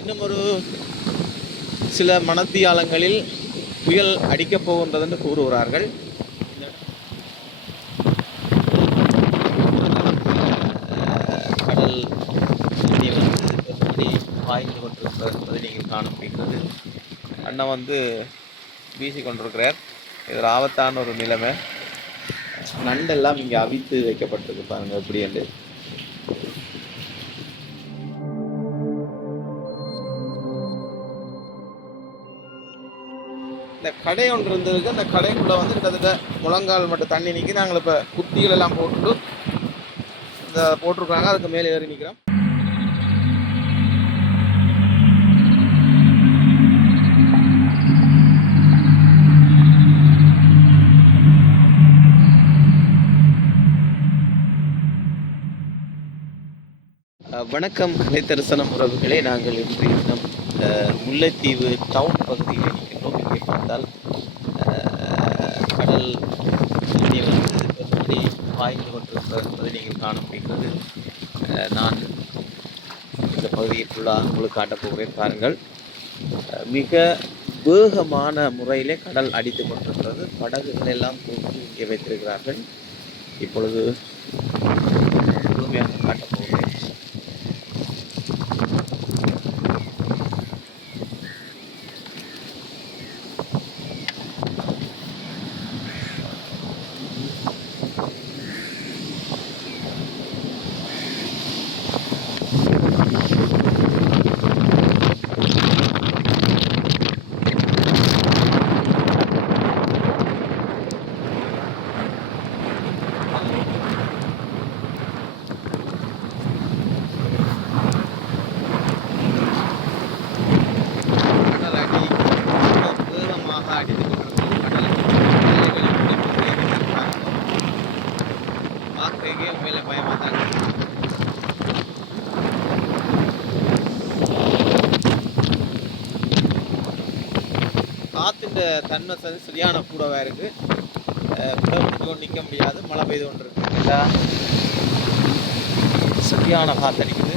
இன்னும் ஒரு சில மணத்தியாலங்களில் புயல் அடிக்கப் போகின்றது என்று கூறுகிறார்கள். கடல் தண்ணி எப்படி பாய்ந்து கொண்டிருக்கிறது என்பதை நீங்கள் காண முடிகிறது. அண்ணன் வீசி கொண்டிருக்கிறார். இது ஆபத்தான ஒரு நிலைமை. நண்டெல்லாம் இங்கே அவித்து வைக்கப்பட்டிருக்கு பாருங்க எப்படி என்று. இந்த கடை ஒன்று இருந்ததுக்கு அந்த கடைக்குள்ளே கிட்டத்தட்ட முழங்கால் மட்டும் தண்ணி நிற்கி. நாங்கள் இப்போ குட்டிகள் எல்லாம் போட்டுட்டு இந்த போட்டிருக்காங்க, அதுக்கு மேலே ஏறி நிற்கிறோம். வணக்கம் கலை தரிசனம் உறவுகளே, நாங்கள் இன்றைய தினம் முல்லைத்தீவு டவுன் பகுதியில் இருக்கின்றோம். இங்கே பார்த்தால் கடல் தண்ணி எப்படி பாய்ந்து கொண்டிருக்கிறது என்பதை நீங்கள் காண முடிகிறது. நான் இந்த பகுதிக்குள்ளாக உங்களுக்கு காட்டப் போகிறேன். பாருங்கள், மிக வேகமான முறையிலே கடல் அடித்து கொண்டிருக்கிறது. படகுகள் எல்லாம் தூக்கி இங்கே வைத்திருக்கிறார்கள். இப்பொழுது முழுமையாக காட்டப் போகிறேன். காற்றின் தன்மை சரியான கூடவாக இருக்குது. கூட நிற்க முடியாது. மழை பெய்து கொண்டு இருக்கு. சரியான காற்றடிக்குது.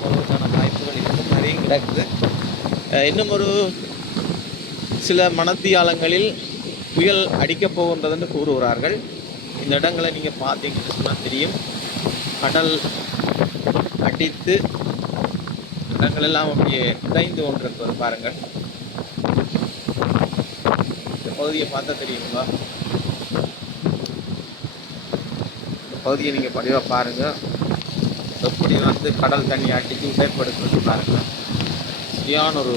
போவதற்கான வாய்ப்புகள் இன்னும் நிறைய கிடக்குது. இன்னும் ஒரு சில மணத்தியாலங்களில் புயல் அடிக்கப் போகின்றது என்று கூறுகிறார்கள். இந்த இடங்களை நீங்கள் பார்த்தீங்கன்னு சொன்னால் தெரியும். கடல் அடித்து இடங்கள் எல்லாம் அப்படியே உடைந்து கொண்டிருக்கிறது. பாருங்கள், இந்த பகுதியை பார்த்தா தெரியுங்களா? இந்த பகுதியை நீங்கள் படிவாக பாருங்கள். எப்படி கடல் தண்ணி அடித்து உடைப்படுத்துறது பாருங்கள். சரியான ஒரு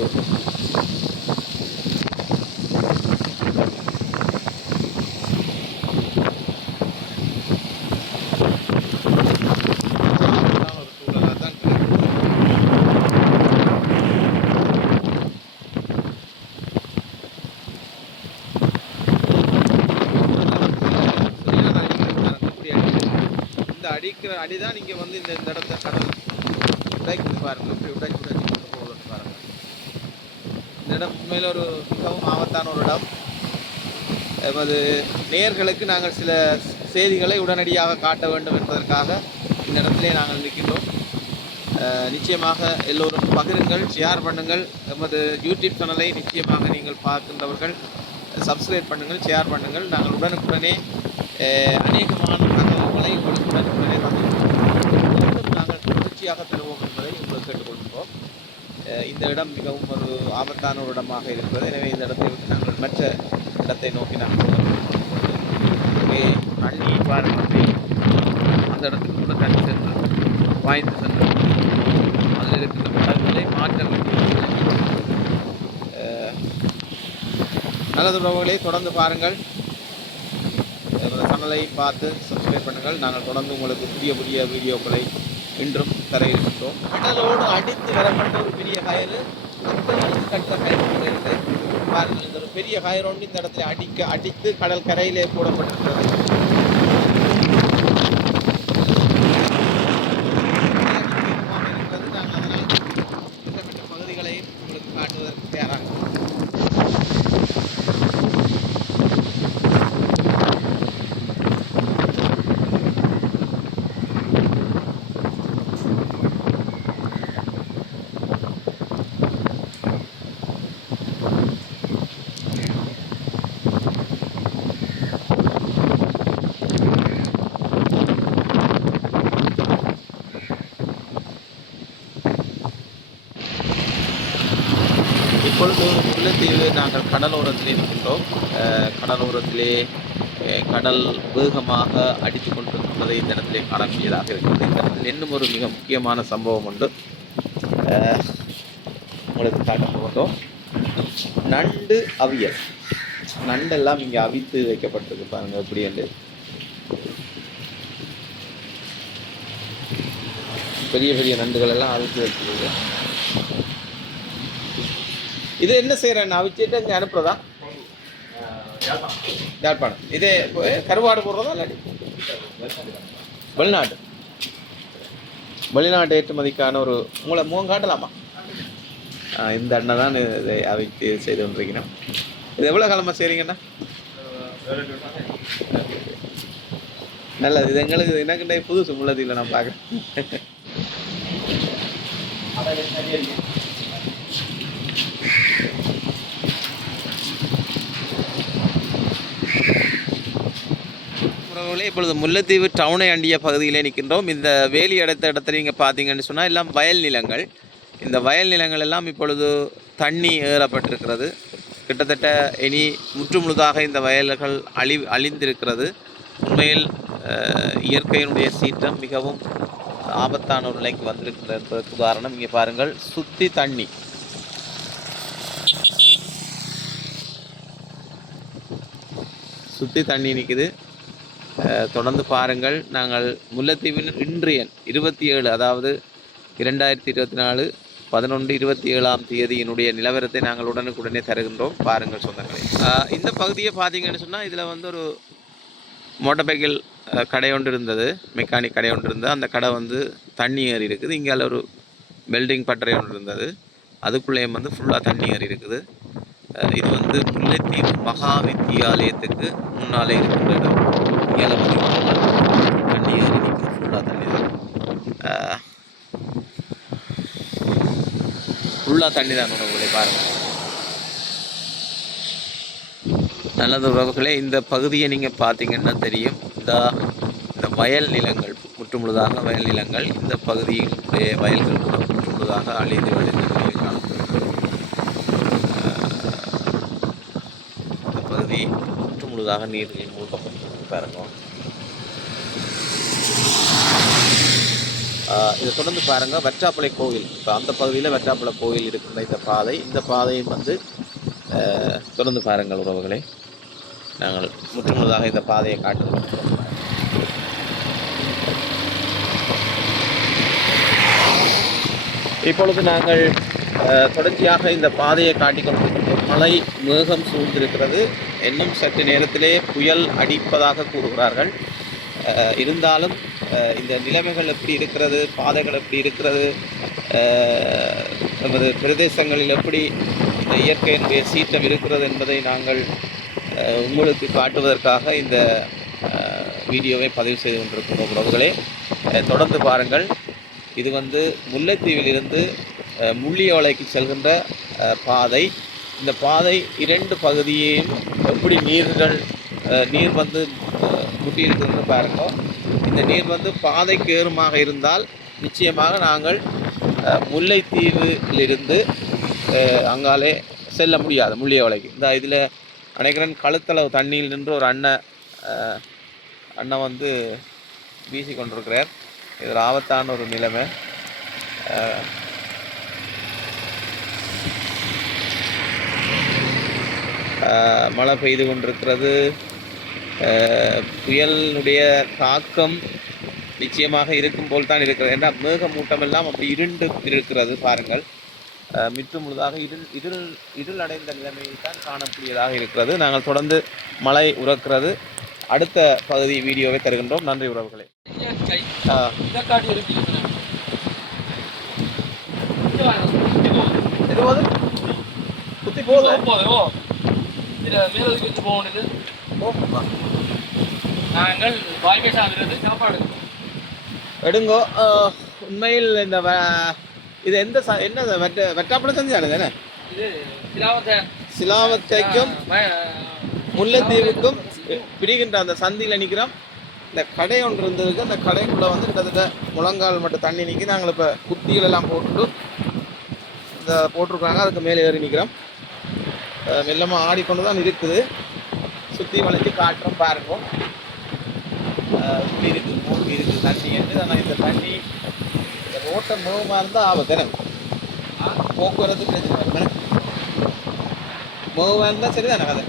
அடிக்கிற அடிதான் இங்கே இந்த இடத்த கடல் உடைக்குது பாருங்க. இப்படி உடைச்சு கொண்டு போகுது பாருங்க. இந்த இடம் உண்மையில் ஒரு மிகவும் ஆபத்தான ஒரு இடம். எமது நேயர்களுக்கு நாங்கள் சில செய்திகளை உடனடியாக காட்ட வேண்டும் என்பதற்காக இந்த இடத்திலே நாங்கள் நிற்கின்றோம். நிச்சயமாக எல்லோரும் பகிருங்கள், ஷேர் பண்ணுங்கள். எமது யூடியூப் சேனலை நிச்சயமாக நீங்கள் பார்க்கின்றவர்கள் சப்ஸ்கிரைப் பண்ணுங்கள், ஷேர் பண்ணுங்கள். நாங்கள் உடனுக்குடனே அநேகமான தகவல்களை உங்களுக்கு உடனுக்குடனே மீண்டும் நாங்கள் தொடர்ச்சியாக தருவோம் என்பதை உங்களுக்கு கேட்டுக்கொள்கிறோம். இந்த இடம் மிகவும் ஒரு ஆபத்தான ஒரு இடமாக இருக்கிறது. எனவே இந்த இடத்தை விட்டு நாங்கள் மற்ற இடத்தை நோக்கி நாங்கள் அள்ளி பாருங்கள். அந்த இடத்துக்கு கூட தண்ணி சென்று வாய்ந்து சென்று அதில் இருக்கிற படங்களை மாற்ற வேண்டிய நல்லது உறவுகளை தொடர்ந்து பாருங்கள். சேனலை பார்த்து சப்ஸ்கிரைப் பண்ணுங்கள். நாங்கள் தொடர்ந்து உங்களுக்கு புதிய புதிய வீடியோக்களை இன்றும் தர இருக்கின்றோம். கடலோடு அடித்து வரப்பட்ட ஒரு பெரிய கயிறு கட்ட கயிறு பாருங்கள். இந்த ஒரு பெரிய கயிறு ஒன்று இந்த இடத்துல அடித்து கடல் கரையிலே போடப்பட்டிருக்கிறது. பகுதிகளை உங்களுக்கு காட்டுவதற்கு தயாராக இப்பொழுது முல்லைத்தீவு நாங்கள் கடலோரத்திலே இருக்கின்றோம். கடலோரத்திலே கடல் வேகமாக அடித்து கொண்டிருப்பதை இந்த இடத்திலே காணக்கூடியதாக இருக்கிறது. இந்த இடத்தில் இன்னும் ஒரு மிக முக்கியமான சம்பவம் உண்டு, உங்களுக்கு காட்ட போகிறோம். நண்டு அவியல். நண்டெல்லாம் இங்கே அவித்து வைக்கப்பட்டிருக்கு பாருங்க எப்படி என்று. பெரிய பெரிய நண்டுகள் எல்லாம் அவித்து வச்சிருக்கு. இது என்ன செய்யறேன் அவிச்சிட்டு அங்கே அனுப்புறதா? யாழ்ப்பாணம். இதே கருவாடு போடுறதா இல்லாட்டி வெளிநாட்டு வெளிநாட்டு ஏற்றுமதிக்கான ஒரு முகம் காட்டலாமா? இந்த அண்ணன் தான் இதை அவித்து செய்து கொண்டிருக்கிறோம். இது எவ்வளோ காலமாக செய்கிறீங்கண்ணா? நல்லது. இது எங்களுக்கு எனக்குண்டே புதுசு முள்ளதில்லை நான் பார்க்குறேன். இப்பொழுது முல்லைத்தீவு டவுனை அண்டிய பகுதியிலே நிற்கின்றோம். இந்த வேலி அடைத்த இடத்துல நீங்கள் பார்த்தீங்கன்னு சொன்னால் எல்லாம் வயல் நிலங்கள். இந்த வயல் நிலங்கள் எல்லாம் இப்பொழுது தண்ணி ஏறப்பட்டிருக்கிறது. கிட்டத்தட்ட இனி முற்றுமுழுதாக இந்த வயல்கள் அழிந்திருக்கிறது. உண்மையில் இயற்கையினுடைய சீற்றம் மிகவும் ஆபத்தான ஒரு நிலைக்கு வந்திருக்கிறது என்பதற்கு உதாரணம் இங்கே பாருங்கள். சுற்றி தண்ணி, சுற்றி தண்ணி நிற்குது. தொடர்ந்து பாருங்கள். நாங்கள் முல்லைத்தீவின் இன்றைய 27, அதாவது 2024 11/27 நிலவரத்தை நாங்கள் உடனுக்குடனே தருகின்றோம். பாருங்கள் சொந்தங்களே. இந்த பகுதியை பார்த்தீங்கன்னு சொன்னால் இதில் வந்து ஒரு மோட்டார் சைக்கிள் கடை ஒன்று இருந்தது, மெக்கானிக் கடை ஒன்று இருந்தது. அந்த கடை வந்து தண்ணி ஏறி இருக்குது. இங்கே ஒரு வெல்டிங் பட்டறை ஒன்று இருந்தது, அதுக்குள்ளேயும் வந்து ஃபுல்லாக தண்ணி ஏறி இருக்குது. இது வந்து முல்லைத்தீவு மகா வித்தியாலயத்துக்கு முன்னாலே இருக்கின்ற இடம். இங்கே தண்ணி ஏறி நிற்குது, ஃபுல்லாக தண்ணி தான், ஃபுல்லாக தண்ணி தான் உணவுகளை பாருங்கள். நல்லது உறவுகளே, இந்த பகுதியை நீங்கள் பார்த்தீங்கன்னா தெரியும். இந்த வயல் நிலங்கள் முற்றுமுழுதாக வயல் நிலங்கள். இந்த பகுதியினுடைய வயல்கள் கூட முற்றுமுழுதாக அழிந்து வழிந்த நிலையில் காணப்படுகிறது. இந்த பகுதி முற்றுமுழுதாக நீரில் மூழ்கப்பட்டிருக்கு பாருங்க. இதை தொடர்ந்து பாருங்கள். வெற்றாப்பளை கோவில், இப்போ அந்த பகுதியில் வெற்றாப்பளை கோவில் இருக்கின்ற இந்த பாதையும் வந்து தொடர்ந்து பாருங்கள் உறவுகளை. நாங்கள் முற்றுமுழுதாக இந்த பாதையை காட்டுகிறோம். இப்பொழுது நாங்கள் தொடர்ச்சியாக இந்த பாதையை காட்டிக்கொண்டிருக்கிறோம். மழை மேகம் சூழ்ந்திருக்கிறது. இன்னும் சற்று நேரத்திலே புயல் அடிப்பதாக கூறுகிறார்கள். இருந்தாலும் இந்த நிலைமைகள் எப்படி இருக்கிறது, பாதைகள் எப்படி இருக்கிறது, நமது பிரதேசங்களில் எப்படி இந்த இயற்கையினுடைய சீற்றம் இருக்கிறது என்பதை நாங்கள் உங்களுக்கு காட்டுவதற்காக இந்த வீடியோவை பதிவு செய்து கொண்டிருக்கிறோம் உறவுகளே. தொடர்ந்து பாருங்கள். இது வந்து முல்லைத்தீவிலிருந்து முள்ளியோலைக்கு செல்கின்ற பாதை. இந்த பாதை 2 பகுதியையும் எப்படி நீர் வந்து முட்டி இருக்குதுன்னு பாருங்க. இந்த நீர் வந்து பாதைக்கு ஏறுமாக இருந்தால் நிச்சயமாக நாங்கள் முல்லைத்தீவிலிருந்து அங்காலே செல்ல முடியாது முள்ளியோலைக்கு. இந்த இதில் நினைக்கிறேன் கழுத்தளவு தண்ணியில் நின்று ஒரு அண்ணன் வந்து வீசி கொண்டிருக்கிறார். இது ஆபத்தான ஒரு நிலைமை. மழை பெய்து கொண்டிருக்கிறது. புயலினுடைய தாக்கம் நிச்சயமாக இருக்கும் போல் தான் இருக்கிறது. ஏன்னா மேகமூட்டம் எல்லாம் அப்படி இருண்டு இருக்கிறது பாருங்கள். மிற்று முழுதாக இருள் அடைந்த நிலைமையில் தான் காணக்கூடியதாக இருக்கிறது. நாங்கள் தொடர்ந்து மழை உறக்கிறது. அடுத்த பகுதி வீடியோவை தருகின்றோம். நன்றி உறவுகளே. எடுங்கோ. உண்மையில் இந்த இது என்ன வெட்டாப்பழம் செஞ்சானுங்க என்ன? சிலாவத்தைக்கும் முல்லைத்தீவுக்கும் பிரிகின்ற அந்த சந்தியில் நிற்கிறோம். இந்த கடை ஒன்று இருந்ததுக்கு அந்த கடைக்குள்ளே வந்து கிட்டத்தட்ட முழங்கால் மட்டும் தண்ணி நிற்கி. நாங்கள் இப்போ குத்திகள் எல்லாம் போட்டுருக்காங்க, அதுக்கு மேலே ஏறி நிற்கிறோம். மெல்லமாக ஆடிக்கொண்டு தான் இருக்குது. சுற்றி வளைச்சு காட்டுறோம் பாருங்க. இப்படி இருக்குது, மூழ்கி இருக்குது தண்ணி என்று. ஆனால் இந்த தண்ணி இந்த ரோட்டை முகமாக இருந்தால் ஆபத்து போக்குவரத்து பிரச்சனை வரும். முகமாக இருந்தால் சரிதானே கதை.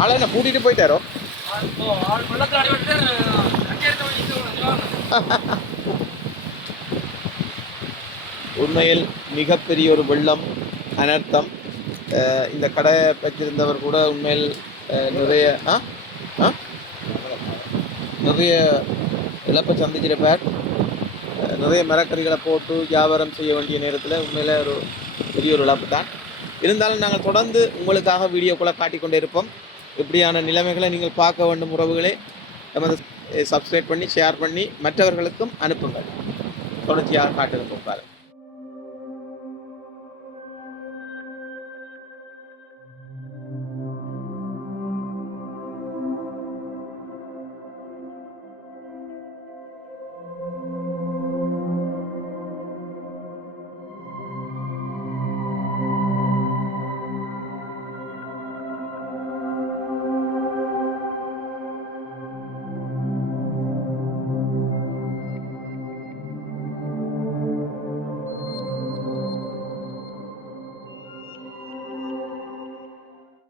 ஆளை என்ன கூட்டிகிட்டு போயிட்டாரோ? உண்மையில் மிகப்பெரிய ஒரு வெள்ளம், அனர்த்தம். இந்த கடை வச்சிருந்தவர் கூட உண்மையில் நிறைய நிறைய இழப்பை சந்திச்சிருப்பார். நிறைய மரக்கறிகளை போட்டு வியாபாரம் செய்ய வேண்டிய நேரத்தில் உண்மையில் ஒரு பெரிய ஒரு இழப்பு தான். இருந்தாலும் நாங்கள் தொடர்ந்து உங்களுக்காக வீடியோக்குள்ளே காட்டிக்கொண்டே இருப்போம். இப்படியான நிலைமைகளை நீங்கள் பார்க்க வேண்டும் உறவுகளே. நமது சப்ஸ்கிரைப் பண்ணி ஷேர் பண்ணி மற்றவர்களுக்கும் அனுப்புங்கள். தொடர்ச்சியாக காட்டிருப்போம் பாருங்கள்.